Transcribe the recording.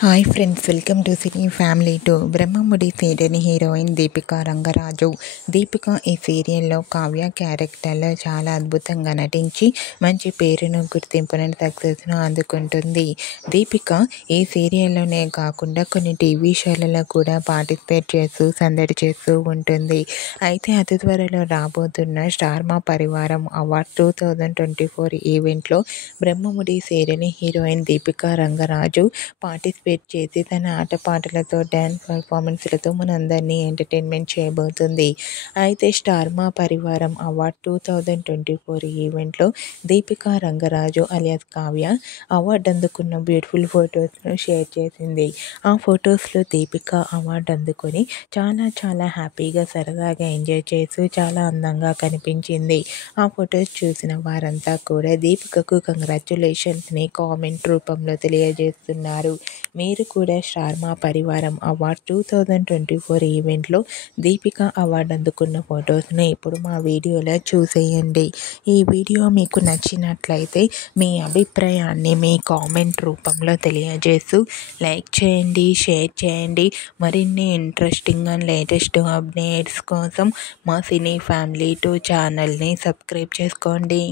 Hi friends, welcome to cine family to. Brahmamudi serial heroine Deepika Rangaraju. Deepika ఈ సీరియల్లో కావ్య క్యారెక్టర్లో చాలా అద్భుతంగా నటించి మంచి పేరును, గుర్తింపును, సక్సెస్ను అందుకుంటుంది. దీపిక ఈ సీరియల్లోనే కాకుండా కొన్ని టీవీ షోలలో కూడా పార్టిసిపేట్ చేస్తూ సందడి చేస్తూ ఉంటుంది. అయితే అతి త్వరలో రాబోతున్న స్టార్ మా పరివారం అవార్డ్ 2024 ఈవెంట్లో Brahmamudi serial heroine Deepika Rangaraju participate చేసి తన ఆటపాటలతో, డ్యాన్స్ పర్ఫార్మెన్స్లతో మనందరినీ ఎంటర్టైన్మెంట్ చేయబోతుంది. అయితే స్టార్ మా పరివారం అవార్డ్ 2024 ఈవెంట్లో దీపికా రంగరాజు అలియాస్ కావ్య అవార్డు అందుకున్న బ్యూటిఫుల్ ఫొటోస్ను షేర్ చేసింది. ఆ ఫొటోస్లో దీపిక అవార్డు అందుకొని చాలా హ్యాపీగా, సరదాగా ఎంజాయ్ చేస్తూ చాలా అందంగా కనిపించింది. ఆ ఫొటోస్ చూసిన వారంతా కూడా దీపికకు కంగ్రాచ్యులేషన్స్ని కామెంట్ రూపంలో తెలియజేస్తున్నారు. మీరు కూడా స్టార్ మా పరివారం అవార్డ్ 2024 ఈవెంట్లో దీపిక అవార్డు అందుకున్న ఫొటోస్ని ఇప్పుడు మా వీడియోలో చూసేయండి. ఈ వీడియో మీకు నచ్చినట్లయితే మీ అభిప్రాయాన్ని మీ కామెంట్ రూపంలో తెలియజేస్తూ లైక్ చేయండి, షేర్ చేయండి. మరిన్ని ఇంట్రెస్టింగ్ అండ్ లేటెస్ట్ అప్డేట్స్ కోసం మా సినీ ఫ్యామిలీ 2 ఛానల్ని సబ్స్క్రైబ్ చేసుకోండి.